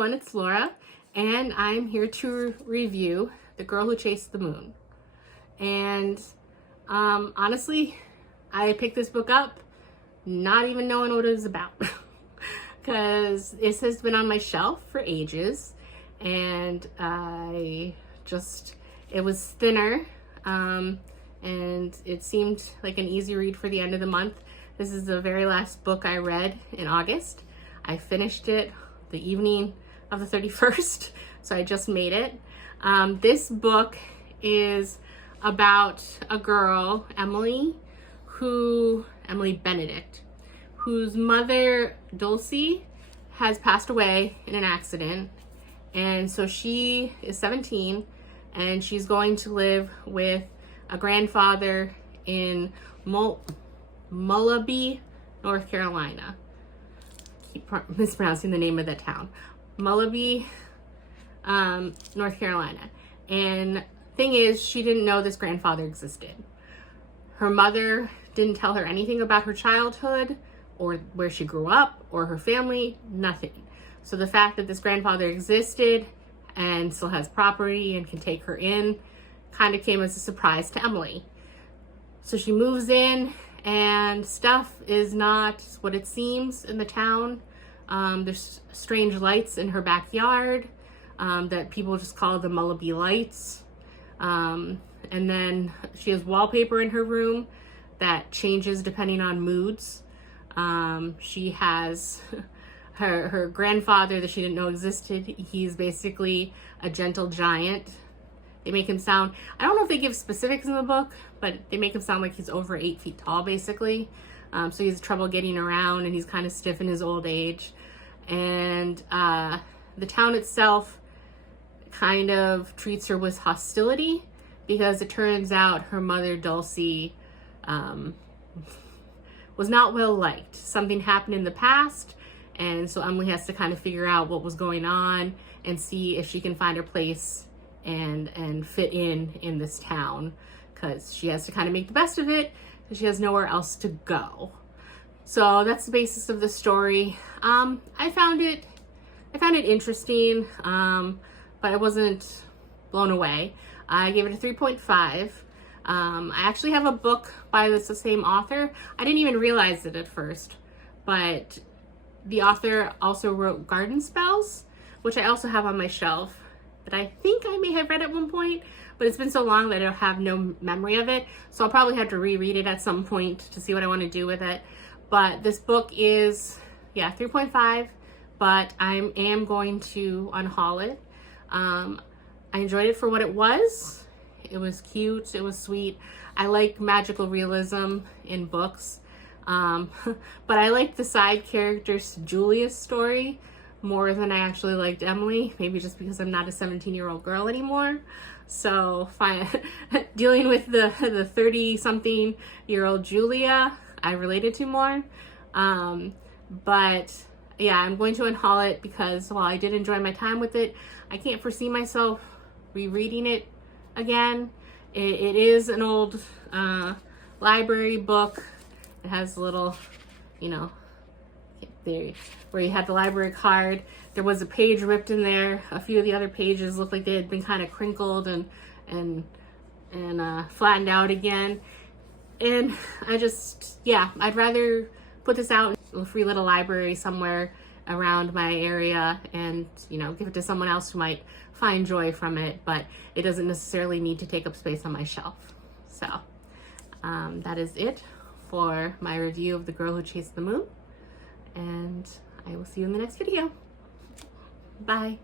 everyone, it's Laura, and I'm here to review The Girl Who Chased the Moon. And honestly, I picked this book up not even knowing what it was about because this has been on my shelf for ages, and it was thinner, and it seemed like an easy read for the end of the month. This is the very last book I read in August. I finished it the evening of the 31st, so I just made it. This book is about a girl, Emily Benedict, whose mother, Dulcie, has passed away in an accident. And so she is 17 and she's going to live with a grandfather in Mullaby, North Carolina. Keep mispronouncing the name of the town. Mullaby, North Carolina. And thing is, she didn't know this grandfather existed. Her mother didn't tell her anything about her childhood or where she grew up or her family, nothing. So the fact that this grandfather existed and still has property and can take her in kind of came as a surprise to Emily. So she moves in and stuff is not what it seems in the town. There's strange lights in her backyard that people just call the Mullaby lights. And then she has wallpaper in her room that changes depending on moods. She has her grandfather that she didn't know existed. He's basically a gentle giant. They make him sound, I don't know if they give specifics in the book, but they make him sound like he's over 8 feet tall, basically. So he has trouble getting around and he's kind of stiff in his old age. And the town itself kind of treats her with hostility because it turns out her mother, Dulcie, was not well liked. Something happened in the past, and so Emily has to kind of figure out what was going on and see if she can find her place and fit in this town, because she has to kind of make the best of it because she has nowhere else to go. So that's the basis of the story. I found it interesting, but I wasn't blown away. I gave it a 3.5. I actually have a book by the same author. I didn't even realize it at first, but the author also wrote Garden Spells, which I also have on my shelf, that I think I may have read at one point, but it's been so long that I have no memory of it. So I'll probably have to reread it at some point to see what I want to do with it. But this book is, 3.5, but I am going to unhaul it. I enjoyed it for what it was. It was cute, it was sweet. I like magical realism in books. But I liked the side characters, Julia's story, more than I actually liked Emily, maybe just because I'm not a 17-year-old girl anymore. So dealing with the 30-something-year-old Julia, I related to more. But yeah, I'm going to unhaul it because while I did enjoy my time with it, I can't foresee myself rereading it again. It is an old library book. It has a little, there where you had the library card. There was a page ripped in there. A few of the other pages looked like they had been kind of crinkled and flattened out again. And I'd rather put this out in a free little library somewhere around my area and, give it to someone else who might find joy from it, but it doesn't necessarily need to take up space on my shelf. So that is it for my review of The Girl Who Chased the Moon, and I will see you in the next video. Bye.